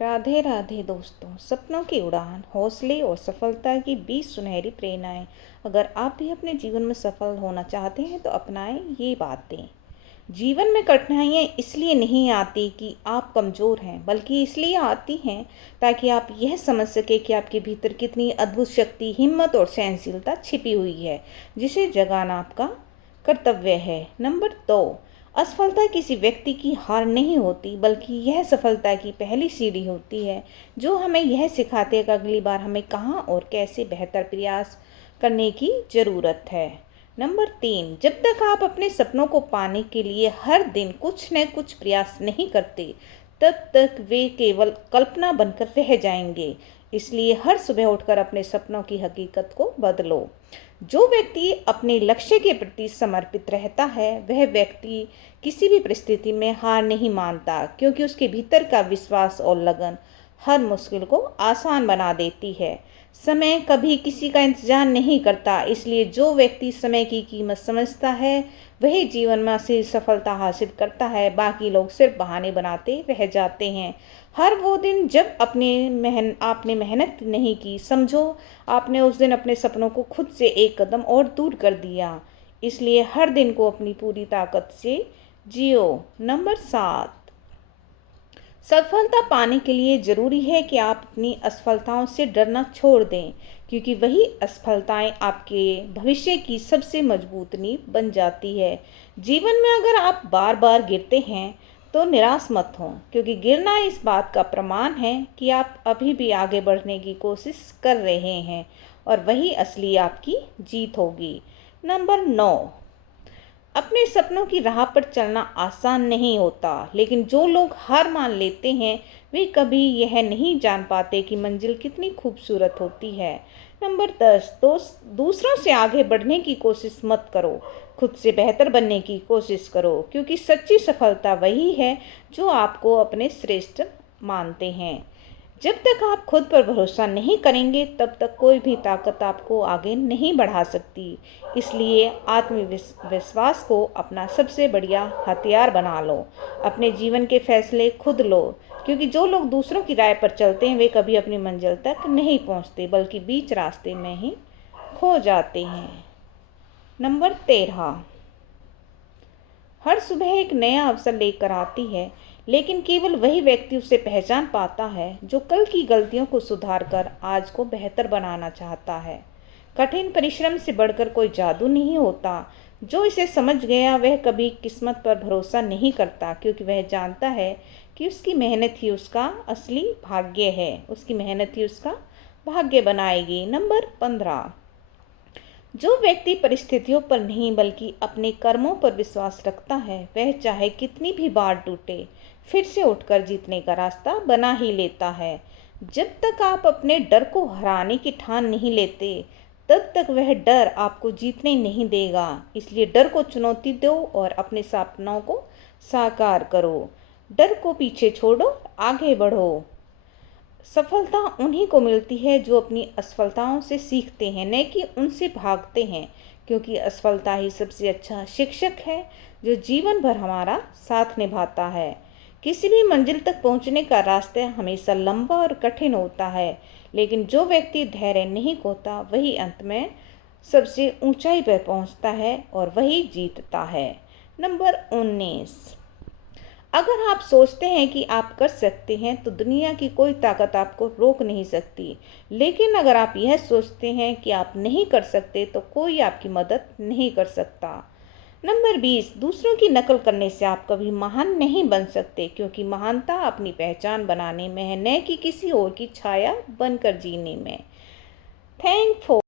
राधे राधे दोस्तों, सपनों की उड़ान, हौसले और सफलता की 20 सुनहरी प्रेरणाएं। अगर आप भी अपने जीवन में सफल होना चाहते हैं तो अपनाएं ये बातें। जीवन में कठिनाइयाँ इसलिए नहीं आती कि आप कमज़ोर हैं, बल्कि इसलिए आती हैं ताकि आप यह समझ सके कि आपके भीतर कितनी अद्भुत शक्ति, हिम्मत और सहनशीलता छिपी हुई है, जिसे जगाना आपका कर्तव्य है। नंबर 2, असफलता किसी व्यक्ति की हार नहीं होती, बल्कि यह सफलता की पहली सीढ़ी होती है, जो हमें यह सिखाती है कि अगली बार हमें कहाँ और कैसे बेहतर प्रयास करने की ज़रूरत है। नंबर 3, जब तक आप अपने सपनों को पाने के लिए हर दिन कुछ न कुछ प्रयास नहीं करते, तब तक वे केवल कल्पना बनकर रह जाएंगे। इसलिए हर सुबह उठकर अपने सपनों की हकीकत को बदलो। जो व्यक्ति अपने लक्ष्य के प्रति समर्पित रहता है, वह व्यक्ति किसी भी परिस्थिति में हार नहीं मानता, क्योंकि उसके भीतर का विश्वास और लगन हर मुश्किल को आसान बना देती है। समय कभी किसी का इंतजार नहीं करता, इसलिए जो व्यक्ति समय की कीमत समझता है वही जीवन में असली सफलता हासिल करता है। बाकी लोग सिर्फ बहाने बनाते रह जाते हैं। हर वो दिन जब आपने मेहनत नहीं की, समझो आपने उस दिन अपने सपनों को खुद से एक कदम और दूर कर दिया। इसलिए हर दिन को अपनी पूरी ताकत से जियो। नंबर 7, सफलता पाने के लिए ज़रूरी है कि आप अपनी असफलताओं से डरना छोड़ दें, क्योंकि वही असफलताएं आपके भविष्य की सबसे मजबूत नींव बन जाती है। जीवन में अगर आप बार बार गिरते हैं तो निराश मत हों, क्योंकि गिरना इस बात का प्रमाण है कि आप अभी भी आगे बढ़ने की कोशिश कर रहे हैं, और वही असली आपकी जीत होगी। नंबर 9, अपने सपनों की राह पर चलना आसान नहीं होता, लेकिन जो लोग हार मान लेते हैं वे कभी यह नहीं जान पाते कि मंजिल कितनी खूबसूरत होती है। नंबर 10, दूसरों से आगे बढ़ने की कोशिश मत करो, खुद से बेहतर बनने की कोशिश करो, क्योंकि सच्ची सफलता वही है जो आपको अपने श्रेष्ठ मानते हैं। जब तक आप खुद पर भरोसा नहीं करेंगे, तब तक कोई भी ताकत आपको आगे नहीं बढ़ा सकती। इसलिए आत्मविश्वास को अपना सबसे बढ़िया हथियार बना लो। अपने जीवन के फैसले खुद लो, क्योंकि जो लोग दूसरों की राय पर चलते हैं वे कभी अपनी मंजिल तक नहीं पहुंचते, बल्कि बीच रास्ते में ही खो जाते हैं। नंबर 13, हर सुबह एक नया अवसर लेकर आती है, लेकिन केवल वही व्यक्ति उसे पहचान पाता है जो कल की गलतियों को सुधार कर आज को बेहतर बनाना चाहता है। कठिन परिश्रम से बढ़कर कोई जादू नहीं होता। जो इसे समझ गया वह कभी किस्मत पर भरोसा नहीं करता, क्योंकि वह जानता है कि उसकी मेहनत ही उसका असली भाग्य है, उसकी मेहनत ही उसका भाग्य बनाएगी। नंबर 15, जो व्यक्ति परिस्थितियों पर नहीं बल्कि अपने कर्मों पर विश्वास रखता है, वह चाहे कितनी भी बार टूटे, फिर से उठकर जीतने का रास्ता बना ही लेता है। जब तक आप अपने डर को हराने की ठान नहीं लेते, तब तक वह डर आपको जीतने नहीं देगा। इसलिए डर को चुनौती दो और अपने सपनों को साकार करो। डर को पीछे छोड़ो, आगे बढ़ो। सफलता उन्हीं को मिलती है जो अपनी असफलताओं से सीखते हैं, न कि उनसे भागते हैं, क्योंकि असफलता ही सबसे अच्छा शिक्षक है जो जीवन भर हमारा साथ निभाता है। किसी भी मंजिल तक पहुंचने का रास्ता हमेशा लंबा और कठिन होता है, लेकिन जो व्यक्ति धैर्य नहीं खोता वही अंत में सबसे ऊंचाई पर पहुंचता है और वही जीतता है। नंबर 19, अगर आप सोचते हैं कि आप कर सकते हैं तो दुनिया की कोई ताकत आपको रोक नहीं सकती। लेकिन अगर आप यह सोचते हैं कि आप नहीं कर सकते तो कोई आपकी मदद नहीं कर सकता। नंबर 20, दूसरों की नकल करने से आप कभी महान नहीं बन सकते, क्योंकि महानता अपनी पहचान बनाने में है, न कि किसी और की छाया बनकर जीने में। Thank for